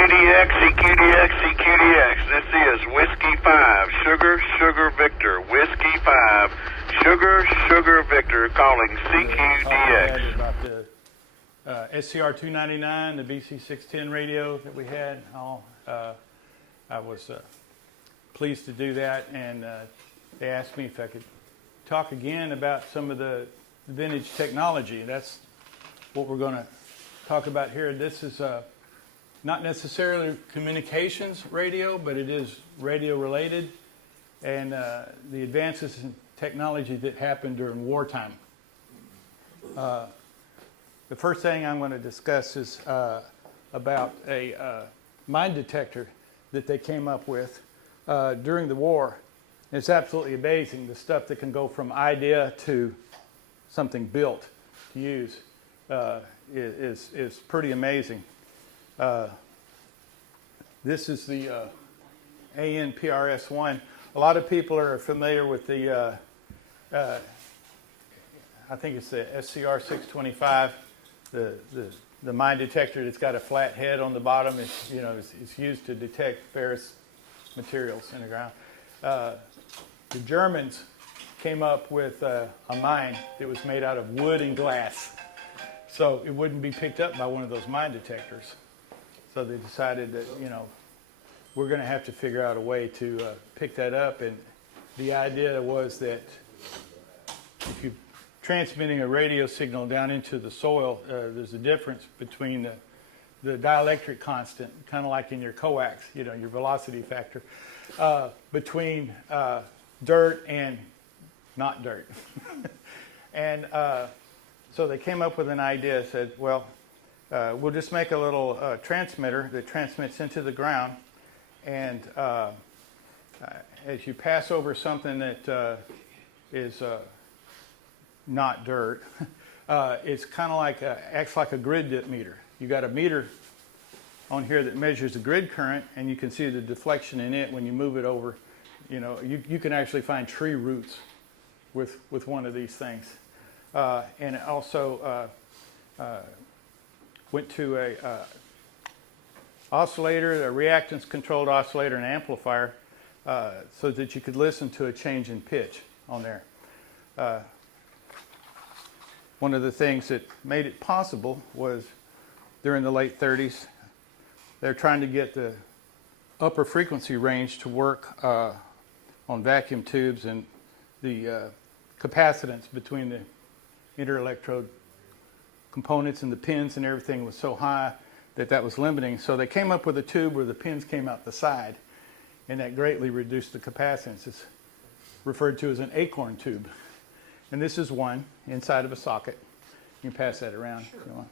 CQDX, CQDX, CQDX. This is Whiskey 5, Sugar, Sugar Victor. Whiskey 5, Sugar, Sugar Victor, calling CQDX. About the SCR 299, the BC 610 radio that we had. I was pleased to do that, and they asked me if I could talk again about some of the vintage technology. That's what we're going to talk about here. This is not necessarily communications radio, but it is radio related, and the advances in technology that happened during wartime. The first thing I'm going to discuss is about a mine detector that they came up with during the war. It's absolutely amazing, the stuff that can go from idea to something built to use is pretty amazing. This is the ANPRS-1. A lot of people are familiar with the, I think it's the SCR 625, the mine detector that's got a flat head on the bottom. It's used to detect ferrous materials in the ground. The Germans came up with a mine that was made out of wood and glass, so it wouldn't be picked up by one of those mine detectors. So they decided that, we're going to have to figure out a way to pick that up. And the idea was that if you're transmitting a radio signal down into the soil, there's a difference between the dielectric constant, kind of like in your coax, your velocity factor, between dirt and not dirt. And so they came up with an idea, said, well, we'll just make a little transmitter that transmits into the ground, and as you pass over something that is not dirt, it's kind of like acts like a grid dip meter. You got a meter on here that measures the grid current, and you can see the deflection in it when you move it over. You can actually find tree roots with one of these things. And it also went to a oscillator, a reactance controlled oscillator and amplifier, so that you could listen to a change in pitch on there. One of the things that made it possible was during the late 30s, they're trying to get the upper frequency range to work on vacuum tubes, and the capacitance between the interelectrode components and the pins and everything was so high that was limiting. So they came up with a tube where the pins came out the side, and that greatly reduced the capacitance. It's referred to as an acorn tube. And this is one inside of a socket. You can pass that around if you want.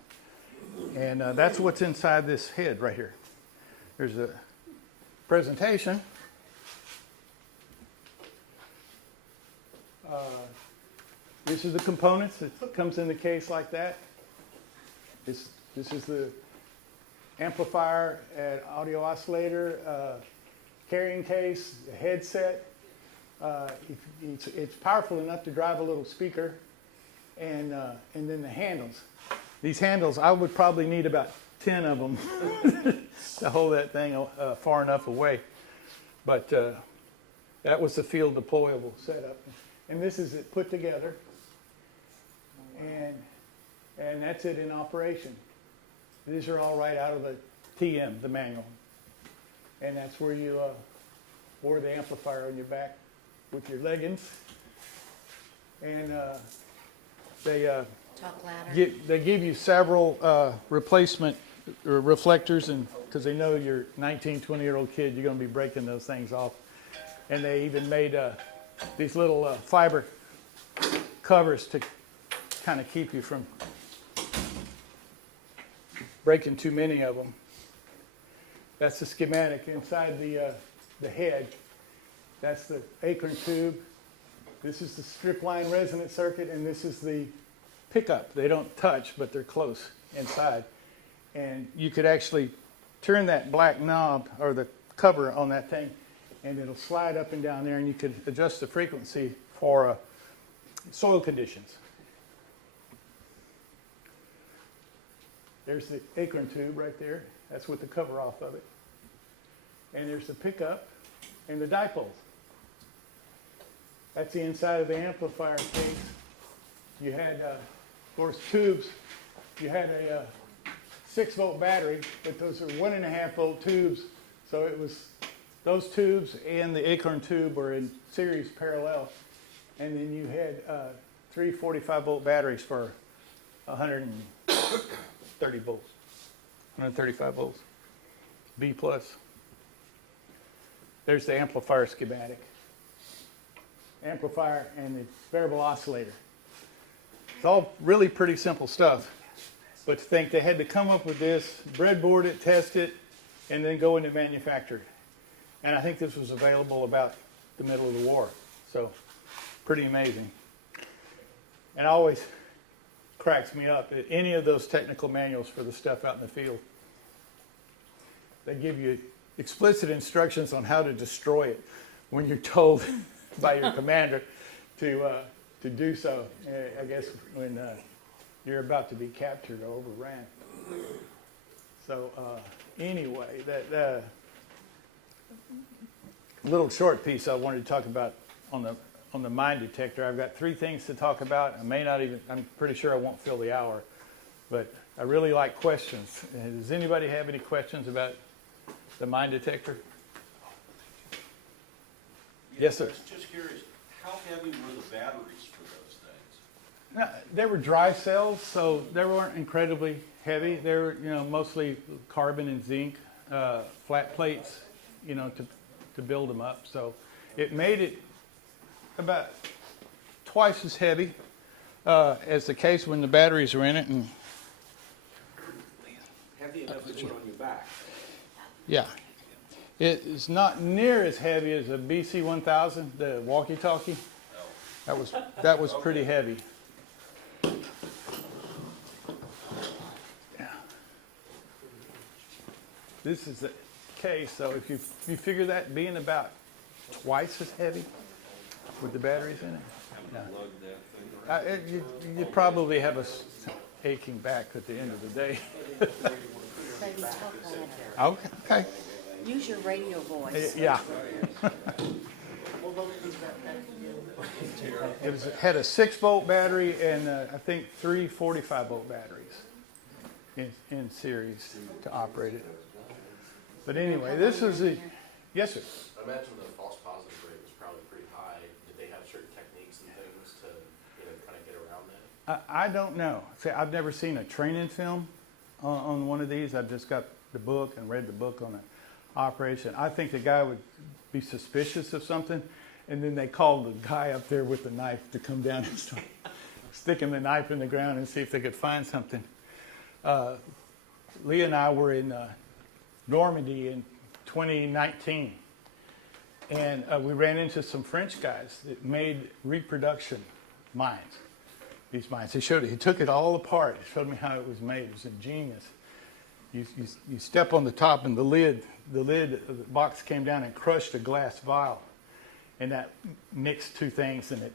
And that's what's inside this head right here. There's a presentation. This is the components. It comes in the case like that. This is the amplifier and audio oscillator, carrying case, the headset. It's powerful enough to drive a little speaker, and then the handles. These handles, I would probably need about 10 of them to hold that thing far enough away. But that was the field deployable setup. And this is it put together, and that's it in operation. These are all right out of the TM, the manual. And that's where you wore the amplifier on your back with your leggings. And they give you several replacement reflectors, and because they know you're 19, 20-year-old kid, you're going to be breaking those things off. And they even made these little fiber covers to kind of keep you from breaking too many of them. That's the schematic inside the head. That's the acorn tube. This is the strip line resonant circuit, and this is the pickup. They don't touch, but they're close inside. And you could actually turn that black knob or the cover on that thing, and it'll slide up and down there, and you could adjust the frequency for soil conditions. There's the acorn tube right there. That's with the cover off of it. And there's the pickup and the dipoles. That's the inside of the amplifier case. You had, of course, tubes. You had a 6-volt battery, but those are 1.5-volt tubes. So it was those tubes and the Acorn tube were in series parallel. And then you had 3 45-volt batteries for 130 volts, 135 volts, B plus. There's the amplifier schematic. Amplifier and the variable oscillator. It's all really pretty simple stuff. But to think they had to come up with this, breadboard it, test it, and then go into manufacture. And I think this was available about the middle of the war. So pretty amazing. And it always cracks me up at any of those technical manuals for the stuff out in the field. They give you explicit instructions on how to destroy it when you're told by your commander to do so. I guess when you're about to be captured or overran. So anyway, that little short piece I wanted to talk about on the mine detector. I've got 3 things to talk about. I may not even, I'm pretty sure I won't fill the hour, but I really like questions. Does anybody have any questions about the mine detector? Yeah, Yes, sir. Just curious, how heavy were the batteries for those things? No, they were dry cells, so they weren't incredibly heavy. They were, mostly carbon and zinc, flat plates, to build them up. So it made it about twice as heavy as the case when the batteries were in it. And Heavy enough to put on your back. yeah, it is not near as heavy as a BC 1000, the walkie-talkie. That was pretty heavy. Yeah. This is the case, so if you figure that being about twice as heavy with the batteries in it, you'd probably have a aching back at the end of the day. Baby, talk louder. Okay. Use your radio voice. Yeah. It had a 6-volt battery and I think 3 45-volt batteries in series to operate it. But anyway, this is a, yes, sir. I imagine the false positive rate was probably pretty high. Did they have certain techniques and things to, kind of get around that? I don't know. See, I've never seen a training film on one of these. I've just got the book and read the book on the operation. I think the guy would be suspicious of something, and then they called the guy up there with the knife to come down and start sticking the knife in the ground and see if they could find something. Leah and I were in Normandy in 2019, and we ran into some French guys that made reproduction mines. These mines. He took it all apart. He showed me how it was made. It was ingenious. You step on the top, and the lid of the box came down and crushed a glass vial, and that mixed 2 things, and it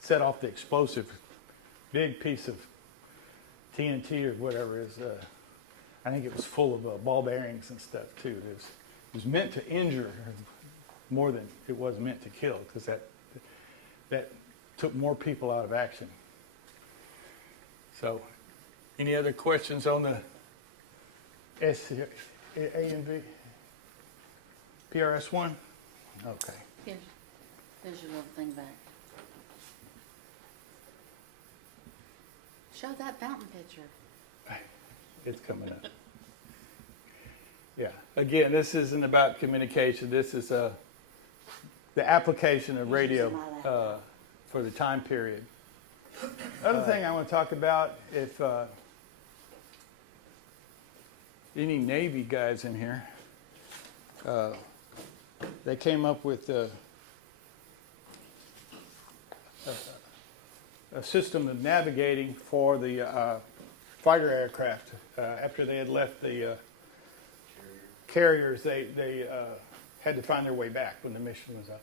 set off the explosive. Big piece of TNT or whatever it is. I think it was full of ball bearings and stuff too. It was meant to injure more than it was meant to kill, because that took more people out of action. So, any other questions on the A and B? PRS-1? Okay. There's your little thing back. Show that fountain picture. It's coming up. Yeah. Again, this isn't about communication. This is the application of radio for the time period. Other thing I want to talk about, if any Navy guys in here, they came up with a system of navigating for the fighter aircraft. After they had left the carriers, they had to find their way back when the mission was up.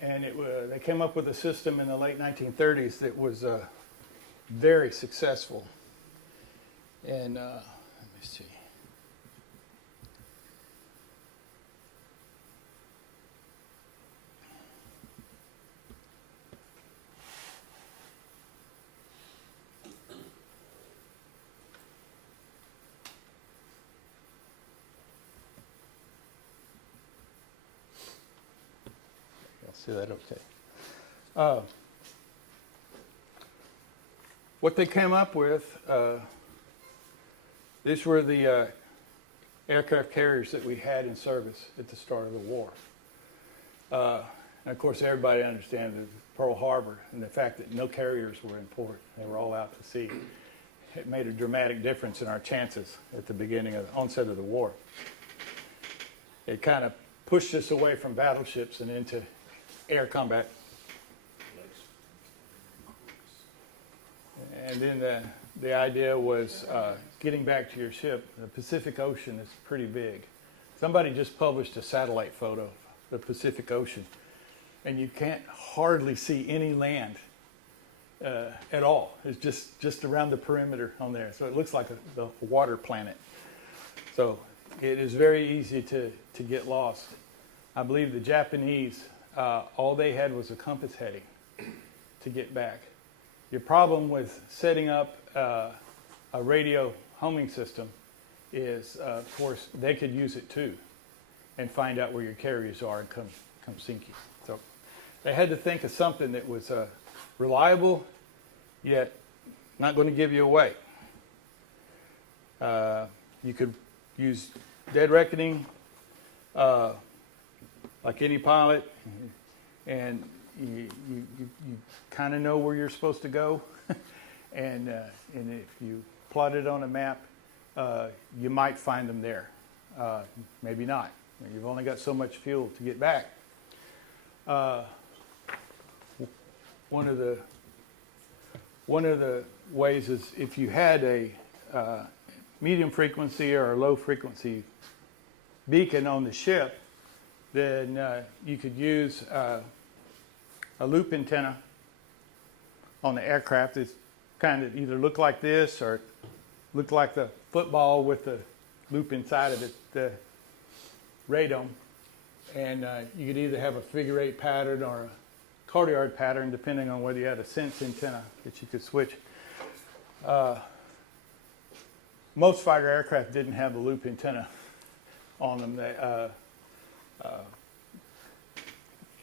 And they came up with a system in the late 1930s that was very successful. And let me see. see that okay. What they came up with, these were the aircraft carriers that we had in service at the start of the war. And of course, everybody understands Pearl Harbor and the fact that no carriers were in port. They were all out to sea. It made a dramatic difference in our chances at the beginning of the onset of the war. It kind of pushed us away from battleships and into air combat. And then the idea was getting back to your ship. The Pacific Ocean is pretty big. Somebody just published a satellite photo of the Pacific Ocean, and you can't hardly see any land at all. It's just around the perimeter on there. So it looks like a water planet. So it is very easy to get lost. I believe the Japanese, all they had was a compass heading to get back. Your problem with setting up a radio homing system is, of course, they could use it too and find out where your carriers are and come sink you. So they had to think of something that was reliable, yet not going to give you away. You could use dead reckoning like any pilot, and you kind of know where you're supposed to go, and if you plot it on a map, you might find them there. Maybe not. You've only got so much fuel to get back. One of the ways is if you had a medium frequency or a low frequency beacon on the ship, then you could use a loop antenna on the aircraft. It's kind of either look like this or look like the football with the loop inside of it, the radome. And you could either have a figure 8 pattern or a cardioid pattern, depending on whether you had a sense antenna that you could switch. Most fighter aircraft didn't have the loop antenna on them. They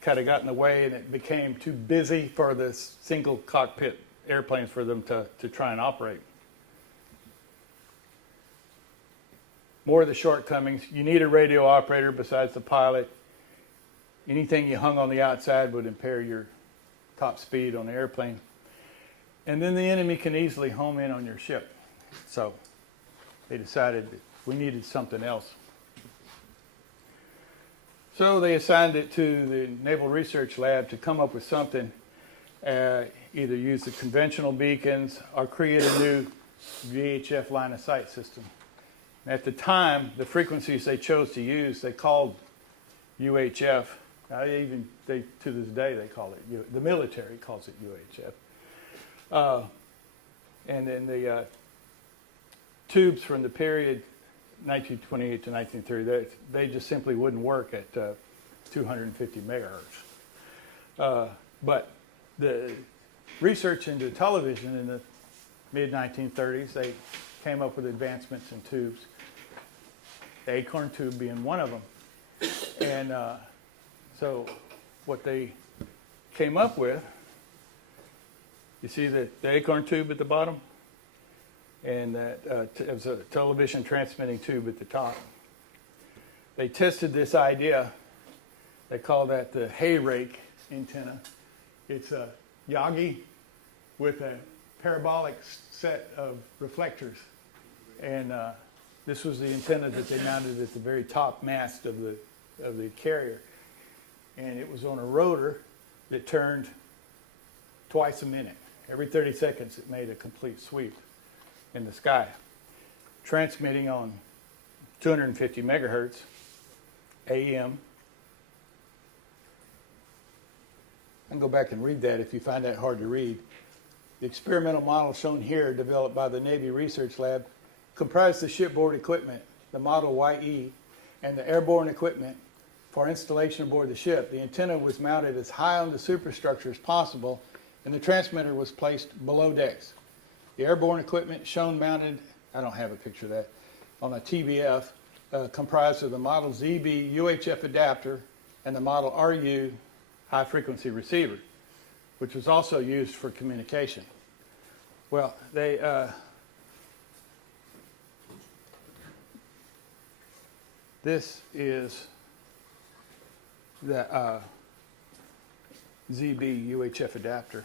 kind of got in the way, and it became too busy for the single cockpit airplanes for them to try and operate. More of the shortcomings: you need a radio operator besides the pilot. Anything you hung on the outside would impair your top speed on the airplane. And then the enemy can easily home in on your ship. So they decided that we needed something else. So they assigned it to the Naval Research Lab to come up with something, either use the conventional beacons or create a new VHF line of sight system. At the time, the frequencies they chose to use, they called UHF. To this day, they call it, the military calls it UHF. And then the tubes from the period 1928 to 1930, they just simply wouldn't work at 250 megahertz. But the research into television in the mid-1930s, they came up with advancements in tubes, the acorn tube being one of them. And so what they came up with, you see the acorn tube at the bottom? And that it was a television transmitting tube at the top. They tested this idea. They call that the hay rake antenna. It's a Yagi with a parabolic set of reflectors. And this was the antenna that they mounted at the very top mast of the carrier. And it was on a rotor that turned twice a minute. Every 30 seconds it made a complete sweep in the sky, transmitting on 250 megahertz AM. I can go back and read that if you find that hard to read. The experimental model shown here, developed by the Navy Research Lab, comprised the shipboard equipment, the Model YE, and the airborne equipment for installation aboard the ship. The antenna was mounted as high on the superstructure as possible, and the transmitter was placed below decks. The airborne equipment shown mounted, I don't have a picture of that, on a TBF, comprised of the Model ZB UHF adapter and the Model RU high-frequency receiver, which was also used for communication. Well, this is the ZB UHF adapter,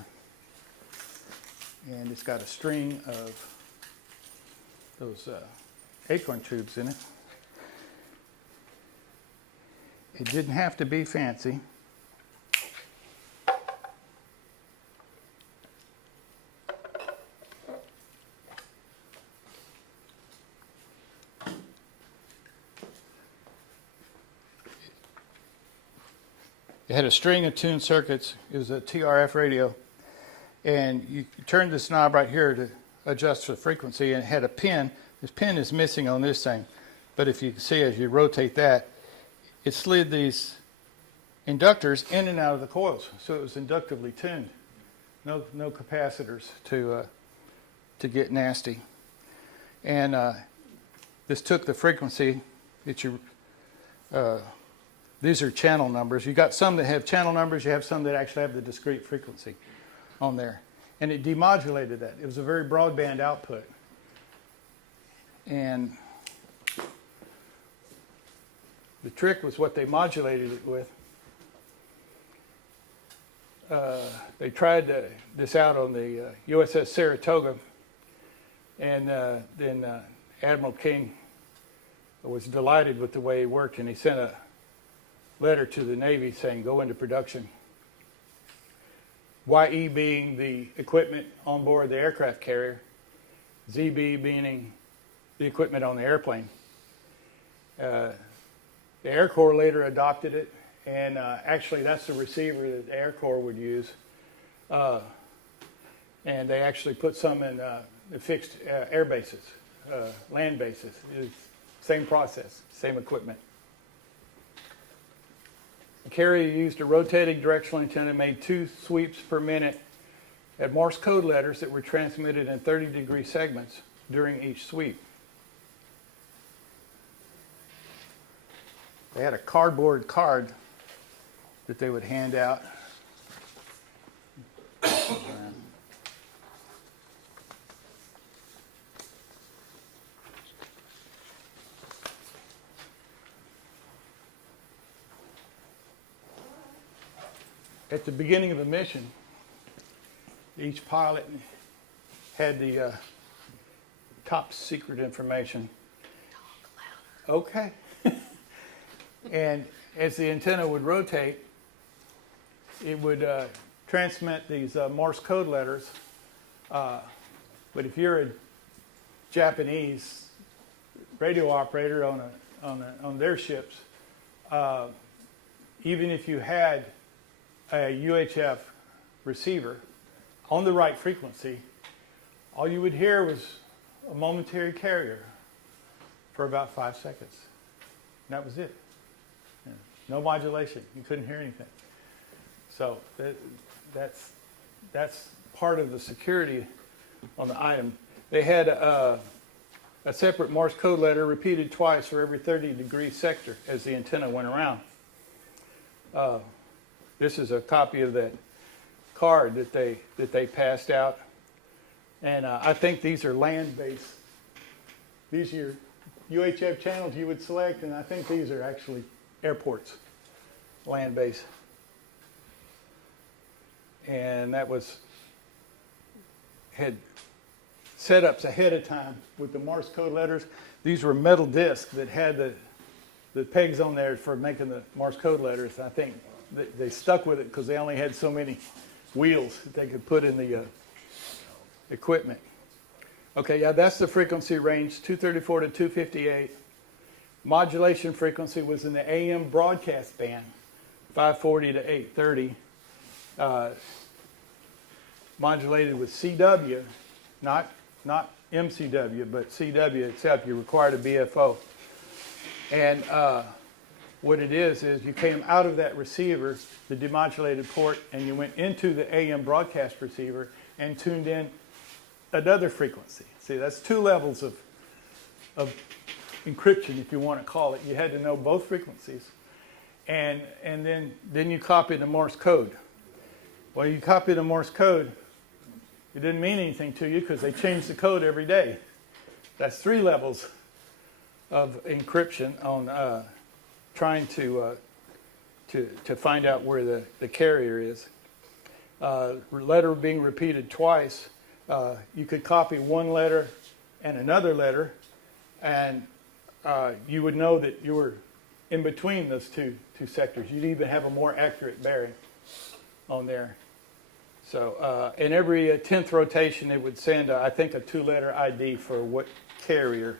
and it's got a string of those acorn tubes in it. It didn't have to be fancy. It had a string of tuned circuits. It was a TRF radio. And you turned this knob right here to adjust for frequency, and it had a pin. This pin is missing on this thing. But if you can see, as you rotate that, it slid these inductors in and out of the coils. So it was inductively tuned. No capacitors to get nasty. And this took the frequency that you... these are channel numbers. You got some that have channel numbers. You have some that actually have the discrete frequency on there. And it demodulated that. It was a very broadband output. And the trick was what they modulated it with. They tried this out on the USS Saratoga. And then Admiral King was delighted with the way it worked, and he sent a letter to the Navy saying, go into production. YE being the equipment on board the aircraft carrier, ZB being the equipment on the airplane. The Air Corps later adopted it, and actually that's the receiver that the Air Corps would use. And they actually put some in the fixed air bases, land bases. It's same process, same equipment. The carrier used a rotating directional antenna, made 2 sweeps per minute at Morse code letters that were transmitted in 30-degree segments during each sweep. They had a cardboard card that they would hand out. At the beginning of a mission, each pilot had the top secret information. Talk louder. Okay. And as the antenna would rotate, it would transmit these Morse code letters. But if you're a Japanese radio operator on their ships, even if you had a UHF receiver on the right frequency, all you would hear was a momentary carrier for about 5 seconds. And that was it. No modulation. You couldn't hear anything. So that's part of the security on the item. They had a separate Morse code letter repeated twice for every 30-degree sector as the antenna went around. This is a copy of that card that they passed out, and I think these are land-based. These are your UHF channels you would select, and I think these are actually airports, land-based. And that had setups ahead of time with the Morse code letters. These were metal discs that had the pegs on there for making the Morse code letters. I think they stuck with it because they only had so many wheels that they could put in the equipment. Okay, yeah, that's the frequency range, 234 to 258. Modulation frequency was in the AM broadcast band, 540 to 830. Modulated with CW, not MCW, but CW itself. You required a BFO. And what it is you came out of that receiver, the demodulated port, and you went into the AM broadcast receiver and tuned in another frequency. See, that's 2 levels of encryption, if you want to call it. You had to know both frequencies. and then you copy the Morse code. Well, you copy the Morse code, it didn't mean anything to you because they change the code every day. That's 3 levels of encryption on trying to find out where the carrier is. Letter being repeated twice, you could copy one letter and another letter, and you would know that you were in between those two sectors. You'd even have a more accurate bearing on there. So in every 10th rotation, it would send, I think, a 2-letter ID for what carrier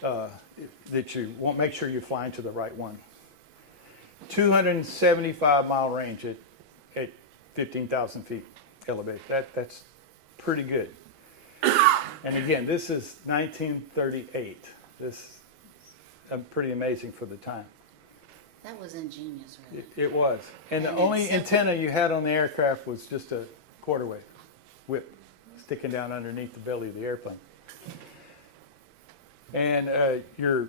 that you want. Make sure you're flying to the right one. 275-mile range at 15,000 feet elevated. That's pretty good. And again, this is 1938. This is pretty amazing for the time. That was ingenious, really. It was. And the And only it's simple. antenna you had on the aircraft was just a quarter-wave whip sticking down underneath the belly of the airplane. And your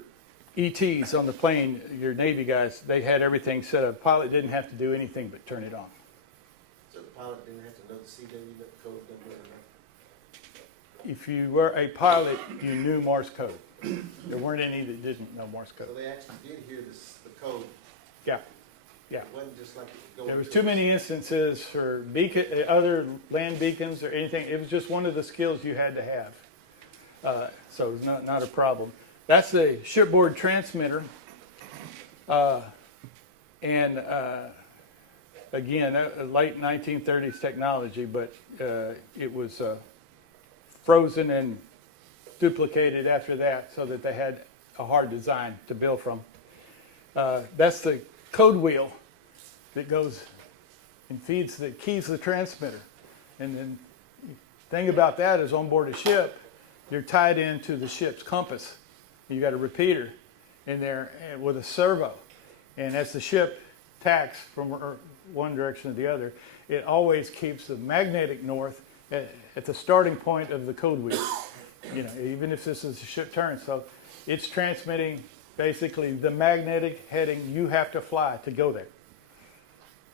ETs on the plane, your Navy guys, they had everything set up. Pilot didn't have to do anything but turn it on. So the pilot didn't have to know the CW code number or nothing? If you were a pilot, you knew Morse code. There weren't any that didn't know Morse code. So they actually did hear the code. Yeah, yeah. It wasn't just like it was going. There was too many instances for other land beacons or anything. It was just one of the skills you had to have. So it was not a problem. That's the shipboard transmitter. And again, late 1930s technology, but it was frozen and duplicated after that so that they had a hard design to build from. That's the code wheel that goes and feeds the keys to the transmitter. And then the thing about that is on board a ship, you're tied into the ship's compass. You got a repeater in there with a servo. And as the ship tacks from one direction to the other, it always keeps the magnetic north at the starting point of the code wheel. You know, even if this is a ship turn. So it's transmitting basically the magnetic heading you have to fly to go there.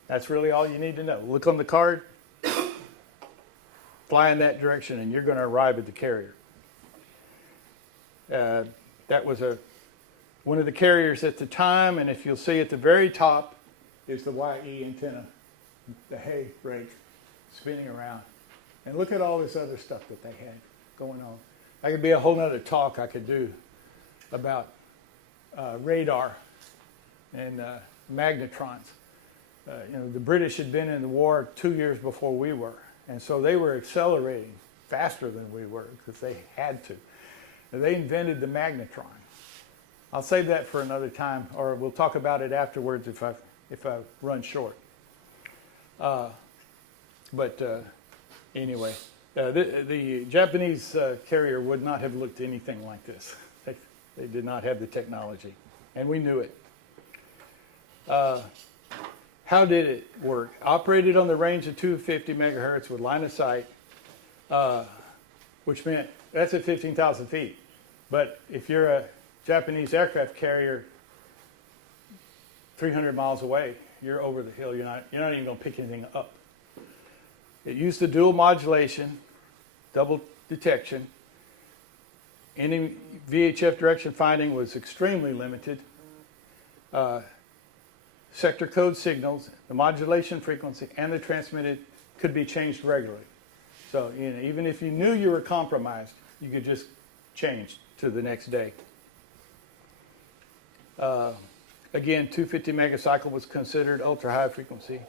That's really all you need to know. Look on the card, fly in that direction, and you're going to arrive at the carrier. That was one of the carriers at the time, and if you'll see at the very top is the YE antenna, the hay rake spinning around. And look at all this other stuff that they had going on. That could be a whole nother talk I could do about radar and magnetrons. The British had been in the war 2 years before we were, and so they were accelerating faster than we were because they had to. And they invented the magnetron. I'll save that for another time, or we'll talk about it afterwards if I run short. Anyway, the Japanese carrier would not have looked anything like this. They did not have the technology, and we knew it. How did it work? Operated on the range of 250 megahertz with line of sight, which meant that's at 15,000 feet. But if you're a Japanese aircraft carrier 300 miles away, you're over the hill. You're not even going to pick anything up. It used the dual modulation, double detection. Any VHF direction finding was extremely limited. Sector code signals, the modulation frequency, and the transmitted could be changed regularly. So even if you knew you were compromised, you could just change to the next day. Again, 250 megacycle was considered ultra-high frequency.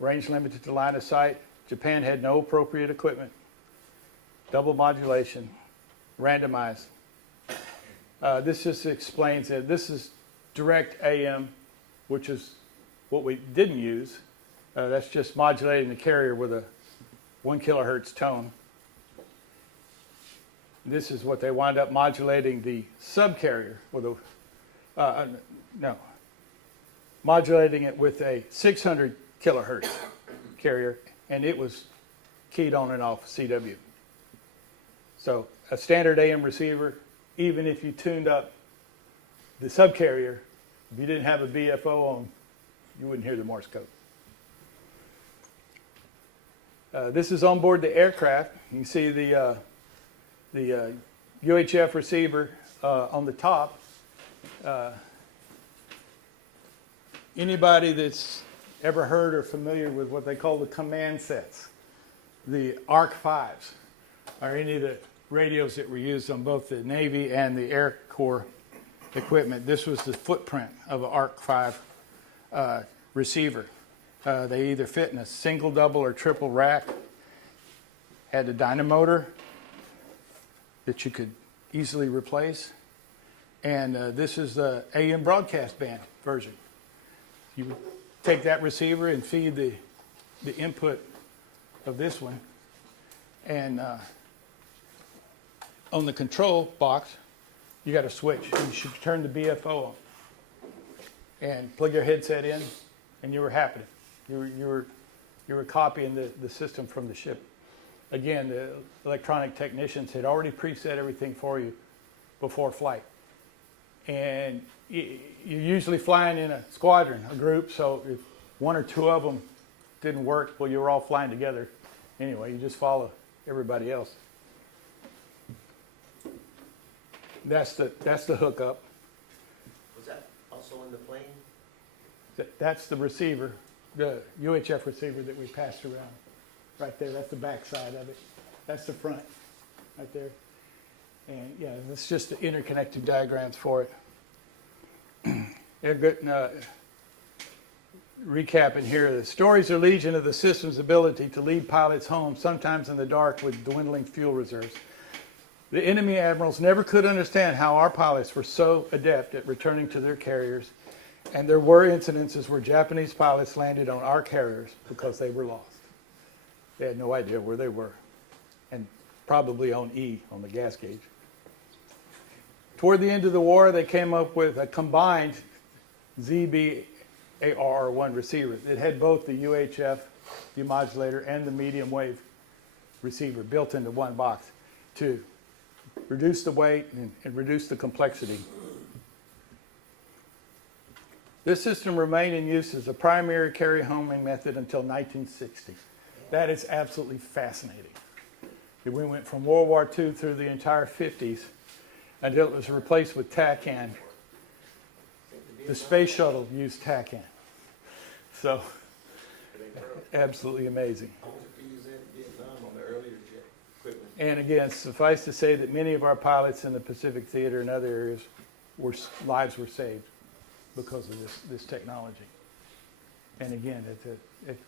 Range limited to line of sight. Japan had no appropriate equipment. Double modulation, randomized. This just explains that this is direct AM, which is what we didn't use. That's just modulating the carrier with a 1 kilohertz tone. This is what they wind up modulating the subcarrier with modulating it with a 600 kilohertz carrier, and it was keyed on and off CW. So a standard AM receiver, even if you tuned up the subcarrier, If you didn't have a BFO on, you wouldn't hear the Morse code. This is on board the aircraft. You can see the UHF receiver on the top. Anybody that's ever heard or familiar with what they call the command sets, the ARC-5s, or any of the radios that were used on both the Navy and the Air Corps equipment, this was the footprint of an ARC-5 receiver. They either fit in a single, double, or triple rack, had a dynamotor that you could easily replace, and this is the AM broadcast band version. You would take that receiver and feed the input of this one, and on the control box, you got a switch. You should turn the BFO on and plug your headset in, and you were happy. You were copying the system from the ship. Again, the electronic technicians had already preset everything for you before flight. And you're usually flying in a squadron, a group, so if one or two of them didn't work, well, you were all flying together. Anyway, you just follow everybody else. That's the hookup. Was that also in the plane? That's the receiver, the UHF receiver that we passed around. Right there, that's the back side of it. That's the front, right there. And yeah, that's just the interconnected diagrams for it. Recapping here, the stories are legion of the system's ability to lead pilots home, sometimes in the dark with dwindling fuel reserves. The enemy admirals never could understand how our pilots were so adept at returning to their carriers, and there were incidences where Japanese pilots landed on our carriers because they were lost. They had no idea where they were, and probably on E, on the gas gauge. Toward the end of the war, they came up with a combined ZB-AR1 receiver. It had both the UHF demodulator and the medium wave receiver built into one box to reduce the weight and reduce the complexity. This system remained in use as a primary carry homing method until 1960. That is absolutely fascinating. We went from World War II through the entire 50s until it was replaced with TACAN. The space shuttle used TACAN. So, absolutely amazing. I wanted to use that in Vietnam on the earlier jet equipment. And again, suffice to say that many of our pilots in the Pacific Theater and other areas lives were saved because of this technology. And again,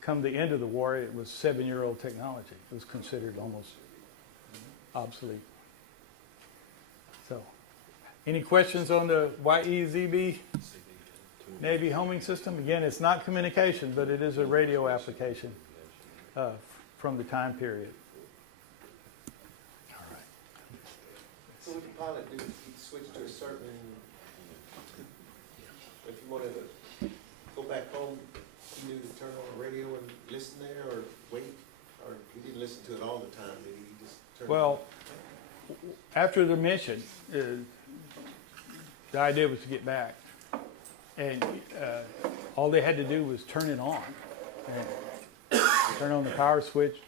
come the end of the war, it was 7-year-old technology. It was considered almost obsolete. So, any questions on the YEZB Navy homing system? Again, it's not communication, but it is a radio application from the time period. All right. So what the pilot do, he switched to a certain, if you wanted to go back home, he knew to turn on the radio and listen there, or wait, or he didn't listen to it all the time, did he? He just turned Well, after the mission, the idea was to get back. And all they had to do was turn it on. And turn on the power switch,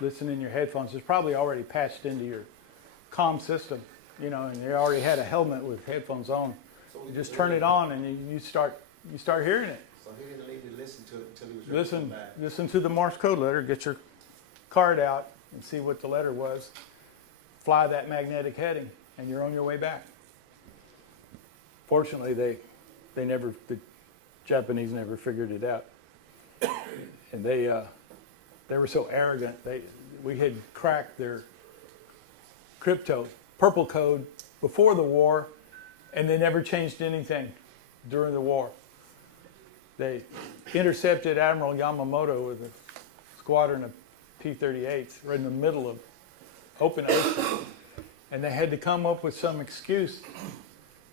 listen in your headphones. It's probably already patched into your comm system, you know, and they already had a helmet with headphones on. You just turn it on and you start hearing it. So he didn't need to listen to it until he was ready to come back. Listen to the Morse code letter, get your card out and see what the letter was. Fly that magnetic heading, and you're on your way back. Fortunately, the Japanese never figured it out, and they were so arrogant. We had cracked their purple code before the war, and they never changed anything during the war. They intercepted Admiral Yamamoto with a squadron of P-38s right in the middle of open ocean, and they had to come up with some excuse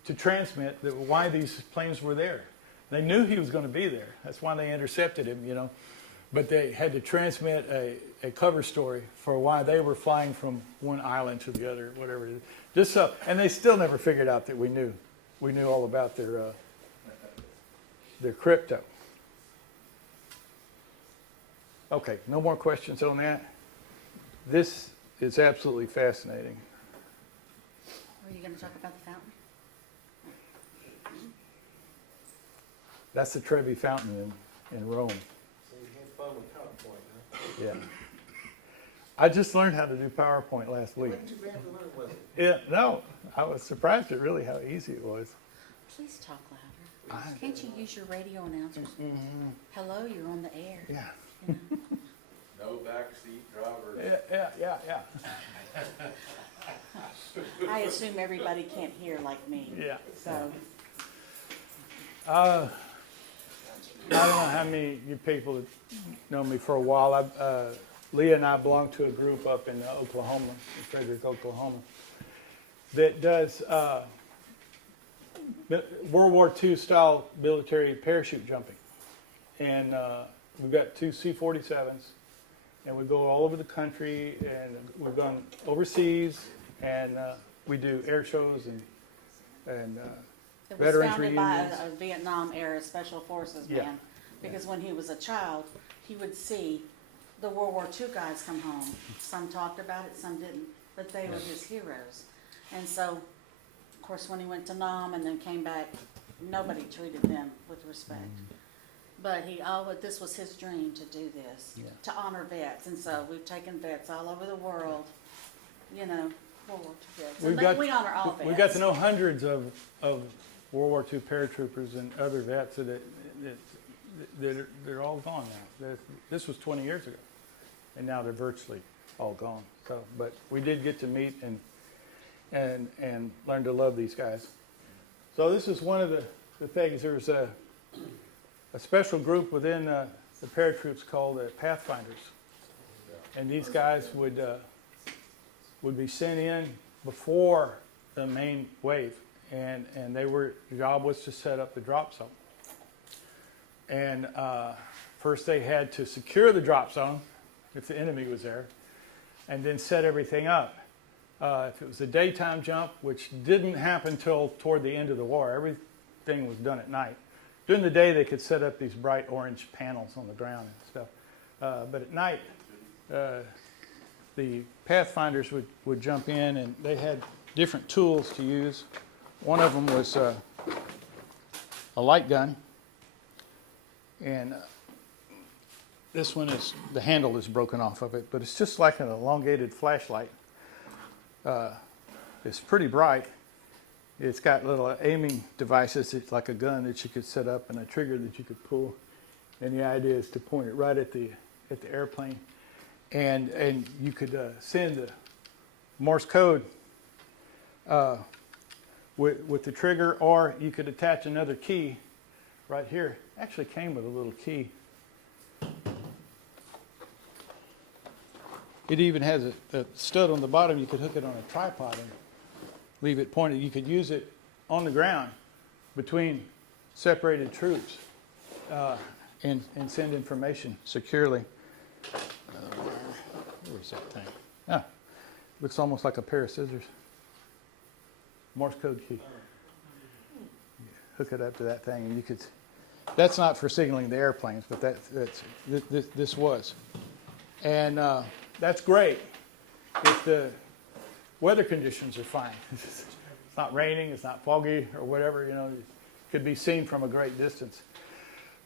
to transmit why these planes were there. They knew he was going to be there. That's why they intercepted him, you know. But they had to transmit a cover story for why they were flying from one island to the other, whatever it is. Just so, and they still never figured out that we knew all about their they're crypto. Okay, no more questions on that. This is absolutely fascinating. Are you going to talk about the fountain? That's the Trevi Fountain in Rome. So you had fun with PowerPoint, huh? Yeah. I just learned how to do PowerPoint last week. Wasn't too bad to learn, was it? Yeah, no, I was surprised at really how easy it was. Please talk louder. Can't you use your radio announcers? Hello, you're on the air. Yeah, You know? No backseat driver. yeah. I assume everybody can't hear like me. Yeah. So, I don't know how many of you people have known me for a while. Leah and I belong to a group up in Oklahoma, in Frederick, Oklahoma, that does World War II style military parachute jumping. And we've got 2 C-47s, and we go all over the country, and we've gone overseas, and we do air shows and it was Veterans founded by reunions. a Vietnam era Special Forces Yeah. man. Because when he was a child, he would see the World War II guys come home. Some talked about it, some didn't, but they were his heroes. And so, of course, when he went to Nam and then came back, nobody treated them with respect. But this was his dream to do this, Yeah. to honor vets. And so we've taken vets all over the world, you know, World War II vets. And we honor all vets. We've got to know hundreds of World War II paratroopers and other vets they're all gone now. This was 20 years ago, and now they're virtually all gone. So, but we did get to meet and learn to love these guys. So this is one of the things. There's a special group within the paratroops called Pathfinders, and these guys would be sent in before the main wave, and their job was to set up the drop zone. And first they had to secure the drop zone if the enemy was there, and then set everything up. If it was a daytime jump, which didn't happen till toward the end of the war, everything was done at night. During the day, they could set up these bright orange panels on the ground and stuff. But at night, the Pathfinders would jump in, and they had different tools to use. One of them was a light gun. And this one the handle is broken off of it, but it's just like an elongated flashlight. It's pretty bright. It's got little aiming devices. It's like a gun that you could set up and a trigger that you could pull. And the idea is to point it right at the airplane. And you could send the Morse code with the trigger, or you could attach another key right here. Actually came with a little key. It even has a stud on the bottom. You could hook it on a tripod and leave it pointed. You could use it on the ground between separated troops and send information securely. Where's that thing? Ah, looks almost like a pair of scissors. Morse code key. Hook it up to that thing, and you could. That's not for signaling the airplanes, but this was, and that's great if the weather conditions are fine. It's not raining, it's not foggy or whatever. It could be seen from a great distance.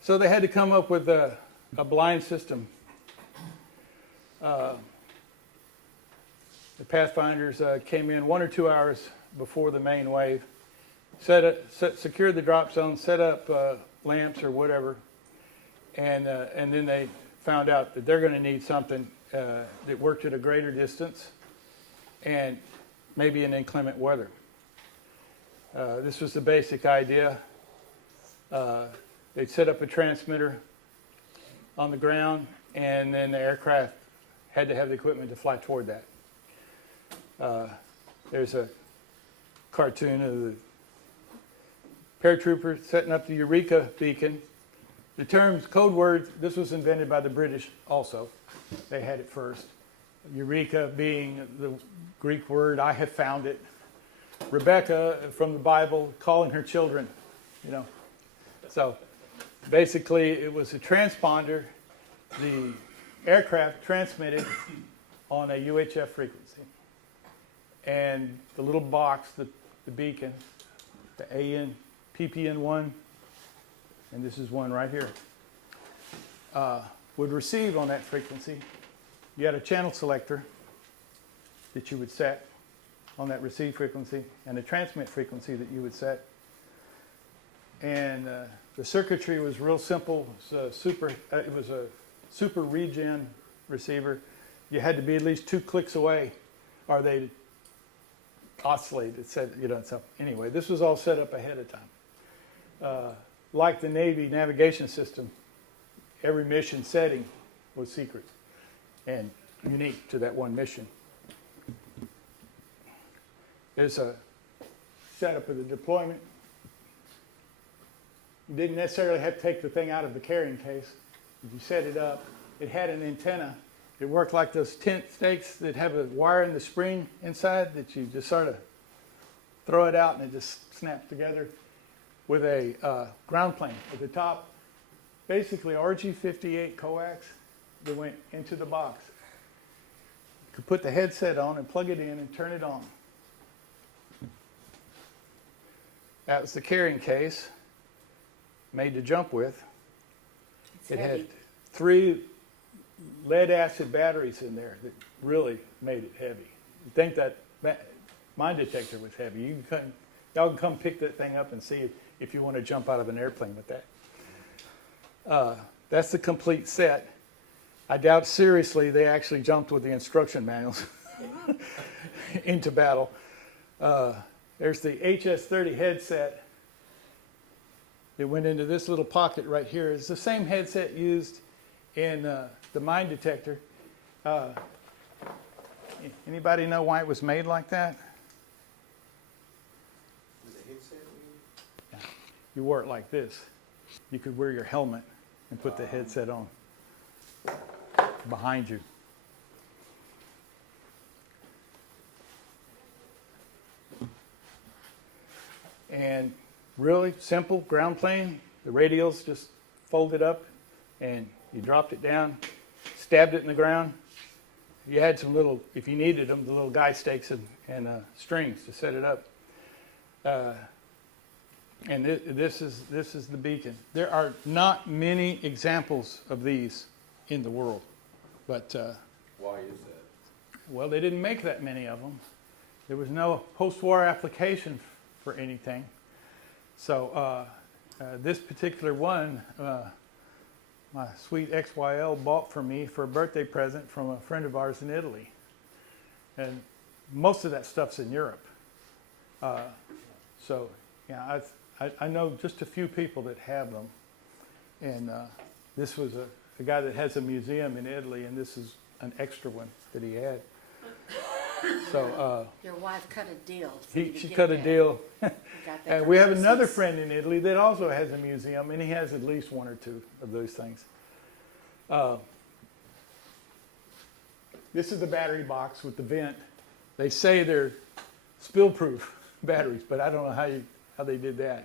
So they had to come up with a blind system. The Pathfinders came in 1 or 2 hours before the main wave, secured the drop zone, set up lamps or whatever, and then they found out that they're going to need something that worked at a greater distance and maybe in inclement weather. This was the basic idea. They'd set up a transmitter on the ground, and then the aircraft had to have the equipment to fly toward that. There's a cartoon of the paratrooper setting up the Eureka beacon. The terms, code words, this was invented by the British also. They had it first. Eureka being the Greek word, I have found it. Rebecca from the Bible calling her children, So Basically, it was a transponder. The aircraft transmitted on a UHF frequency. And the little box, the beacon, the AN, PPN1, and this is one right here, would receive on that frequency. You had a channel selector that you would set on that receive frequency and a transmit frequency that you would set. And the circuitry was real simple. It was a super regen receiver. You had to be at least 2 clicks away or they'd oscillate. It said, so anyway, this was all set up ahead of time. Like the Navy navigation system, every mission setting was secret and unique to that one mission. There's a setup of the deployment. You didn't necessarily have to take the thing out of the carrying case. If you set it up, it had an antenna. It worked like those tent stakes that have a wire in the spring inside that you just sort of throw it out and it just snaps together with a ground plane at the top. Basically RG58 coax that went into the box. You could put the headset on and plug it in and turn it on. That was the carrying case, made to jump with. It had 3 lead acid batteries in there that really made it heavy. You think that mine detector was heavy. Y'all can come pick that thing up and see if you want to jump out of an airplane with that. That's the complete set. I doubt seriously they actually jumped with the instruction manuals into battle. There's the HS30 headset that went into this little pocket right here. It's the same headset used in the mine detector. Anybody know why it was made like that? The headset, Yeah. You wore it like this. You could wear your helmet and put the headset on behind you. And really simple ground plane. The radials just folded up and you dropped it down, stabbed it in the ground. You had some little, if you needed them, the little guy stakes and strings to set it up. And this is the beacon. There are not many examples of these in the world, but Why is that? well, they didn't make that many of them. There was no post-war application for anything. So this particular one, my sweet XYL bought for me for a birthday present from a friend of ours in Italy. And most of that stuff's in Europe. So yeah, I know just a few people that have them. And this was a guy that has a museum in Italy, and this is an extra one that he had. So Your wife cut a deal. for you to she get got a that. deal. You got that And for we have another Christmas. friend in Italy that also has a museum, and he has at least 1 or 2 of those things. This is the battery box with the vent. They say they're spill-proof batteries, but I don't know how they did that.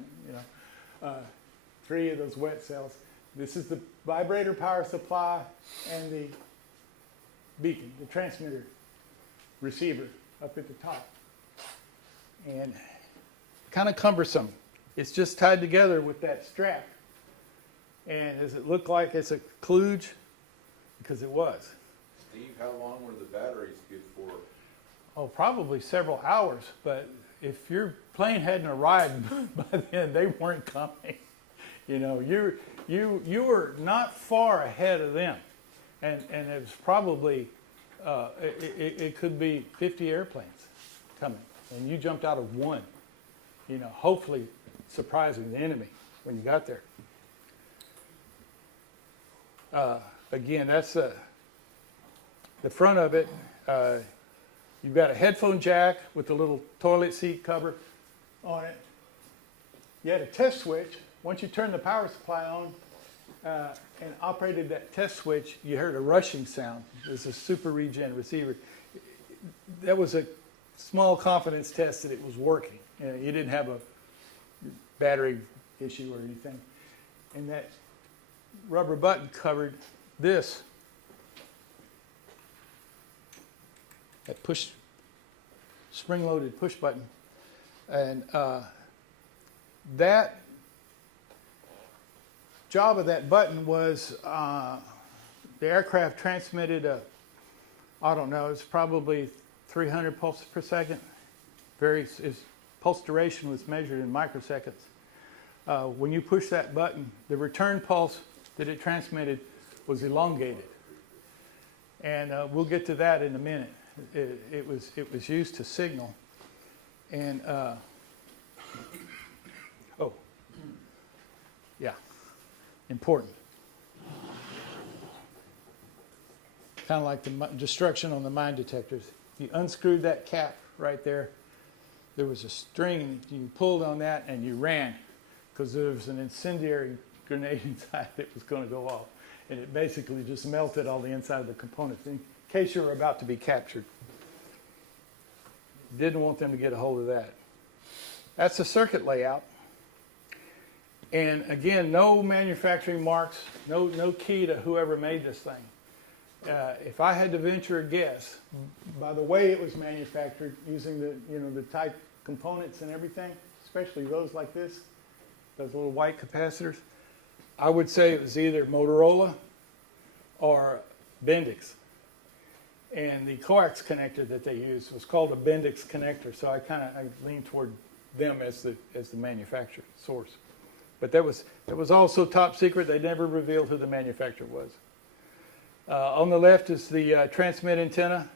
3 of those wet cells. This is the vibrator power supply and the beacon, the transmitter receiver up at the top. And kind of cumbersome. It's just tied together with that strap. And does it look like it's a kludge? Because it was. Steve, how long were the batteries good for? Oh, probably several hours. But if your plane hadn't arrived by then, they weren't coming. You were not far ahead of them. And it was probably, it could be 50 airplanes coming. And you jumped out of one, hopefully surprising the enemy when you got there. Again, that's the front of it. You've got a headphone jack with a little toilet seat cover on it. You had a test switch. Once you turned the power supply on and operated that test switch, you heard a rushing sound. It's a super regen receiver. That was a small confidence test that it was working. You didn't have a battery issue or anything. And that rubber button covered this. That push, spring-loaded push button. And that job of that button was the aircraft transmitted I don't know, it's probably 300 pulses per second. Pulse duration was measured in microseconds. When you push that button, the return pulse that it transmitted was elongated. And we'll get to that in a minute. It was used to signal. And, important. Kind of like the destruction on the mine detectors. You unscrewed that cap right there. There was a string, you pulled on that and you ran because there was an incendiary grenade inside that was going to go off. And it basically just melted all the inside of the components in case you were about to be captured. Didn't want them to get a hold of that. That's the circuit layout. And again, no manufacturing marks, no key to whoever made this thing. If I had to venture a guess, by the way it was manufactured, using the type components and everything, especially those like this, those little white capacitors, I would say it was either Motorola or Bendix. And the coax connector that they used was called a Bendix connector, so I lean toward them as the manufacturer source. But that was also top secret. They never revealed who the manufacturer was. On the left is the transmit antenna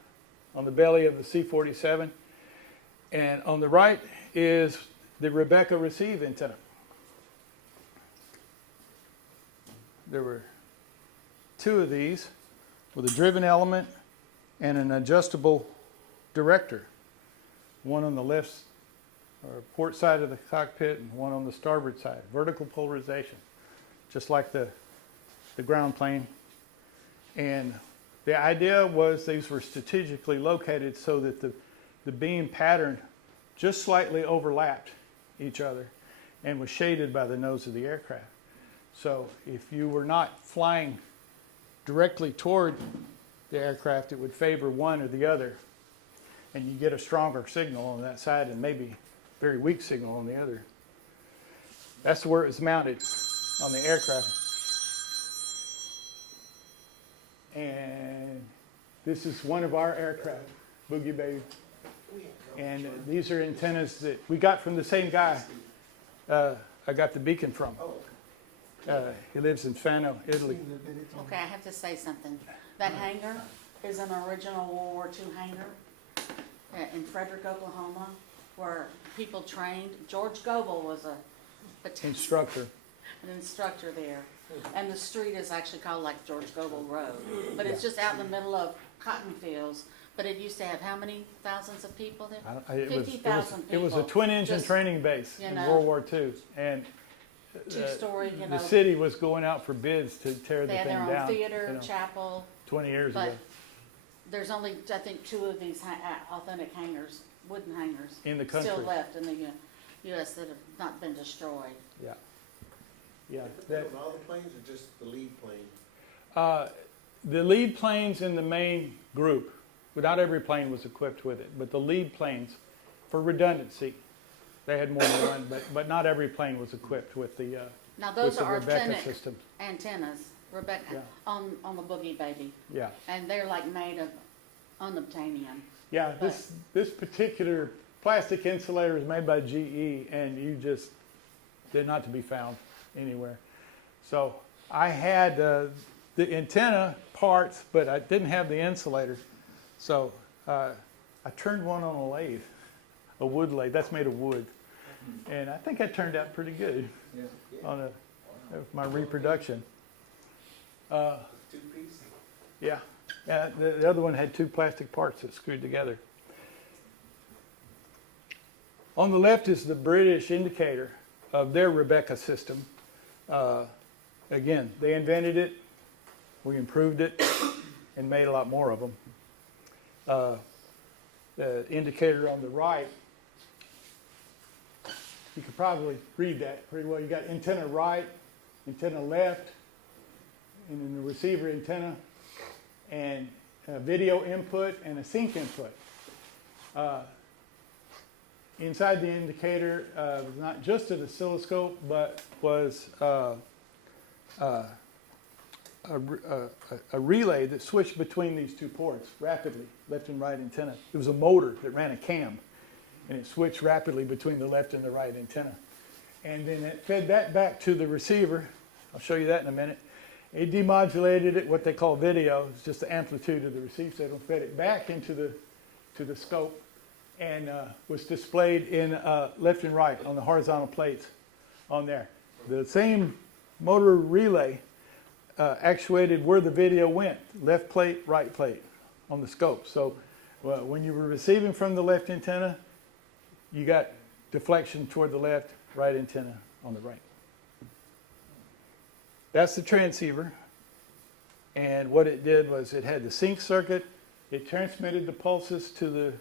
on the belly of the C-47. And on the right is the Rebecca receive antenna. There were two of these with a driven element and an adjustable director. One on the left or port side of the cockpit and one on the starboard side. Vertical polarization, just like the ground plane. And the idea was these were strategically located so that the beam pattern just slightly overlapped each other and was shaded by the nose of the aircraft. So if you were not flying directly toward the aircraft, it would favor one or the other. And you get a stronger signal on that side and maybe very weak signal on the other. That's where it was mounted on the aircraft. And this is one of our aircraft, Boogie Baby. And these are antennas that we got from the same guy I got the beacon from. He lives in Fano, Italy. Okay, I have to say something. That hangar is an original World War II hangar in Frederick, Oklahoma, where people trained. George Goebel was an Instructor. instructor there. And the street is actually called like George Goebel Road. But it's just out in the middle of cotton fields. But it used to have how many thousands of people there? 50,000 people. It was a twin-engine Just, training base in World War II. And two-story, the city was going out for bids to tear the they had thing their down. own theater, chapel. 20 years But ago. there's only, I think, 2 of these authentic hangars, wooden hangars. In the country. Still left in the U.S. that have not been destroyed. Yeah. Yeah. On all the planes or just the lead plane? The lead planes in the main group, but not every plane was equipped with it, but the lead planes, for redundancy, they had more than one, but not every plane was equipped with the Now those are Rebecca authentic system. antennas, Rebecca, Yeah. on the Boogie Baby. Yeah. And they're like made of unobtainium. Yeah, this particular plastic insulator is made by GE, and they're not to be found anywhere. So I had the antenna parts, but I didn't have the insulator. So I turned one on a lathe, a wood lathe. That's made of wood. And I think I turned out pretty good on my reproduction. 2-piece? Yeah. The other one had 2 plastic parts that screwed together. On the left is the British indicator of their Rebecca system. Again, they invented it, we improved it, and made a lot more of them. The indicator on the right, you could probably read that pretty well. You got antenna right, antenna left, and then the receiver antenna, and a video input and a sync input. Inside the indicator was not just an oscilloscope, but was a relay that switched between these two ports rapidly, left and right antenna. It was a motor that ran a cam, and it switched rapidly between the left and the right antenna. And then it fed that back to the receiver. I'll show you that in a minute. It demodulated it, what they call video. It's just the amplitude of the receive signal. Fed it back into the scope, and was displayed in left and right on the horizontal plates on there. The same motor relay actuated where the video went, left plate, right plate on the scope. So when you were receiving from the left antenna, you got deflection toward the left, right antenna on the right. That's the transceiver. And what it did was it had the sync circuit. It transmitted the pulses to the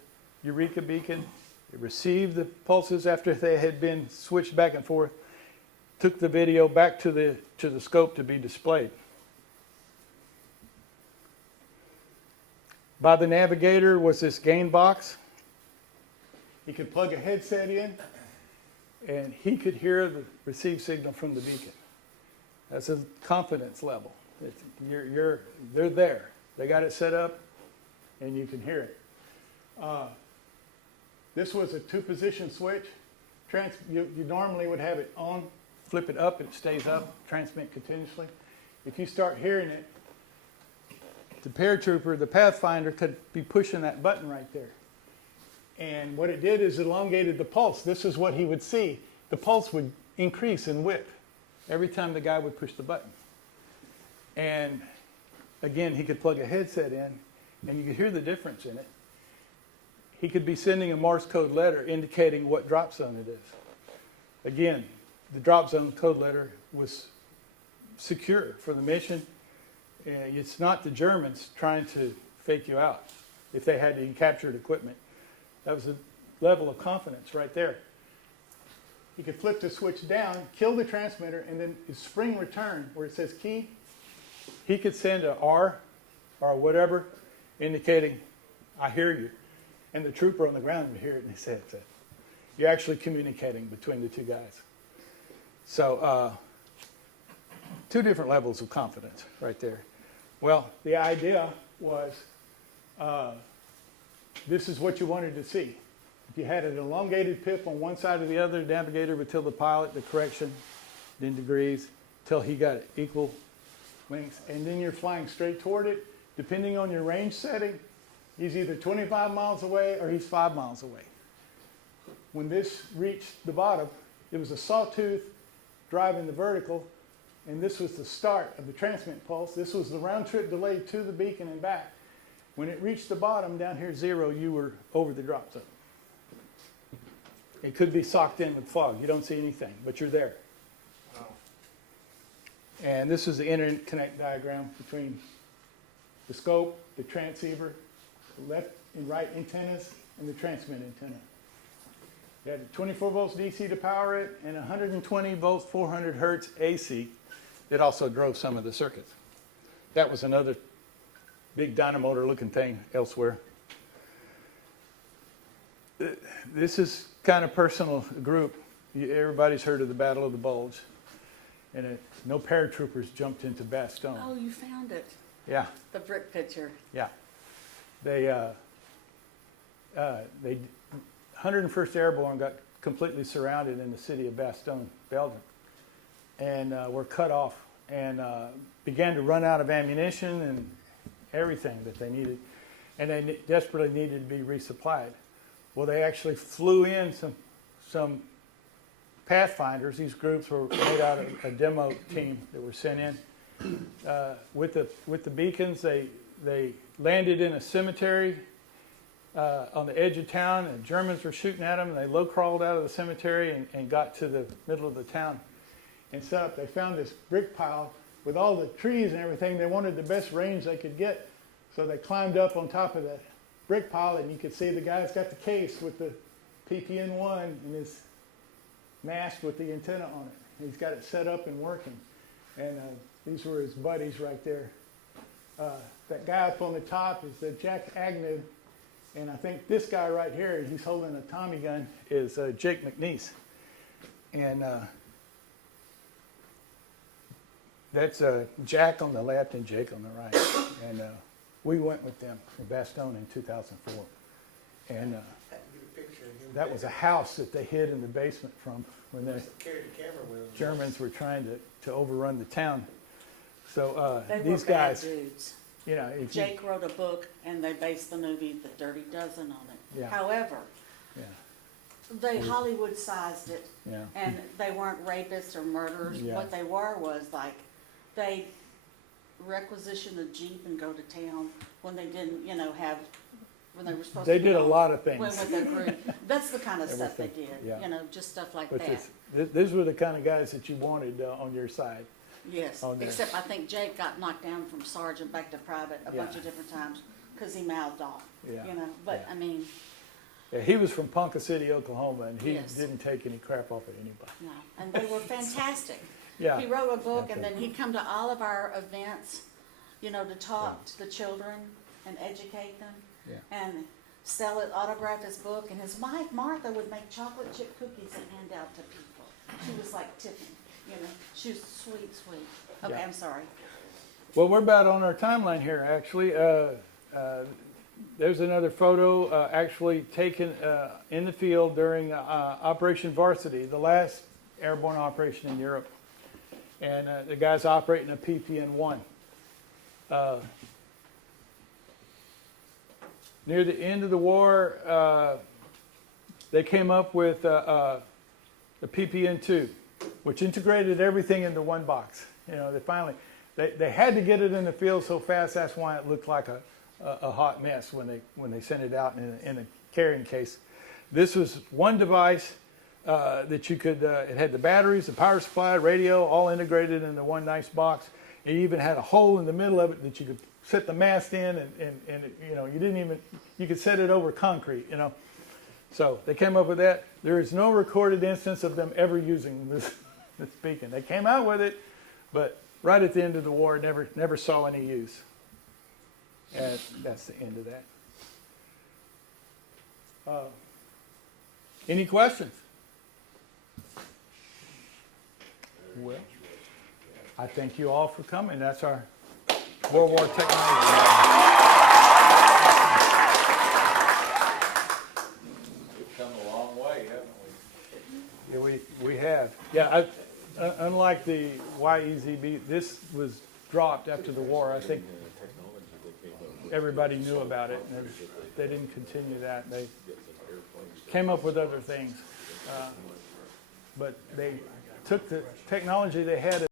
Eureka beacon. It received the pulses after they had been switched back and forth, took the video back to the scope to be displayed. By the navigator was this gain box. He could plug a headset in, and he could hear the received signal from the beacon. That's a confidence level. They're there. They got it set up, and you can hear it. This was a two-position switch. You normally would have it on, flip it up, it stays up, transmit continuously. If you start hearing it, the paratrooper, the pathfinder, could be pushing that button right there. And what it did is elongated the pulse. This is what he would see. The pulse would increase in width every time the guy would push the button. And again, he could plug a headset in, and you could hear the difference in it. He could be sending a Morse code letter indicating what drop zone it is. Again, the drop zone code letter was secure for the mission. It's not the Germans trying to fake you out if they had captured equipment. That was a level of confidence right there. He could flip the switch down, kill the transmitter, and then his spring return where it says key, he could send a R or whatever indicating, I hear you. And the trooper on the ground would hear it and he said, you're actually communicating between the two guys. So two different levels of confidence right there. Well, the idea was this is what you wanted to see. If you had an elongated pip on one side or the other, the navigator would tell the pilot the correction in degrees till he got equal lengths, and then you're flying straight toward it. Depending on your range setting, he's either 25 miles away or he's 5 miles away. When this reached the bottom, it was a sawtooth driving the vertical, and this was the start of the transmit pulse. This was the round trip delay to the beacon and back. When it reached the bottom, down here 0, you were over the drop zone. It could be socked in with fog. You don't see anything, but you're there. Wow. And this is the interconnect diagram between the scope, the transceiver, the left and right antennas, and the transmit antenna. You had 24 volts DC to power it, and 120 volts, 400 hertz AC that also drove some of the circuits. That was another big dynamotor looking thing elsewhere. This is kind of personal group. Everybody's heard of the Battle of the Bulge. And no paratroopers jumped into Bastogne. Oh, you found it. Yeah. The brick picture. Yeah. They 101st Airborne got completely surrounded in the city of Bastogne, Belgium, and were cut off and began to run out of ammunition and everything that they needed, and they desperately needed to be resupplied. Well, they actually flew in some pathfinders. These groups were made out of a demo team that were sent in with the beacons. They landed in a cemetery on the edge of town, and the Germans were shooting at them, and they low-crawled out of the cemetery and got to the middle of the town and set up. They found this brick pile with all the trees and everything. They wanted the best range they could get, so they climbed up on top of the brick pile, and you could see the guy's got the case with the PPN-1 and his mast with the antenna on it. He's got it set up and working. And These were his buddies right there. That guy up on the top is Jack Agnew, and I think this guy right here, he's holding a Tommy gun, is Jake McNeese. And that's Jack on the left and Jake on the right. And we went with them in Bastogne in 2004. And I can get a picture of him. that was a house that they hid in the basement from when the Carried the camera with him. Germans were trying to overrun the town. So They were these bad guys, dudes. you know, if you, Jake wrote a book and they based the movie The Dirty Dozen on it. Yeah. However, yeah, they Hollywood sized it, yeah, and they weren't rapists or murderers. Yeah. What they were was like, they requisitioned a Jeep and go to town when they didn't, when they were supposed to. they did a go lot of When things. with their group. That's the kind of stuff they did, Everything, yeah. just stuff like But that. these were the kind of guys that you wanted on your side. Yes, on there. except I think Jake got knocked down from sergeant back to private a bunch Yeah. of different times because he mouthed off, Yeah. But Yeah. I mean, Yeah, he was from Ponca City, Oklahoma, and he Yes. didn't take any crap off of anybody. no, and they were fantastic. Yeah. He wrote a book, and That's then he'd come to all of our events, to talk to the children and educate them, Yeah. and sell it, autograph his book. And his wife Martha would make chocolate chip cookies and hand out to people. She was like Tiffany, she was sweet. Okay, Yeah. I'm sorry. Well, we're about on our timeline here, actually. There's another photo actually taken in the field during Operation Varsity, the last airborne operation in Europe. And the guy's operating a PPN-1. Near the end of the war, they came up with the PPN-2, which integrated everything into one box. They finally, they had to get it in the field so fast. That's why it looked like a hot mess when they sent it out in a carrying case. This was one device that you could. It had the batteries, the power supply, radio, all integrated into one nice box. It even had a hole in the middle of it that you could set the mast in, and you didn't even. You could set it over concrete. So they came up with that. There is no recorded instance of them ever using this beacon. They came out with it, but right at the end of the war, never saw any use. And that's the end of that. Any questions? Well, I thank you all for coming. That's our World War technology. We've come a long way, haven't we? Yeah, we have. Yeah, unlike the WWII, this was dropped after the war. I think everybody knew about it, and they didn't continue that. They came up with other things, but they took the technology they had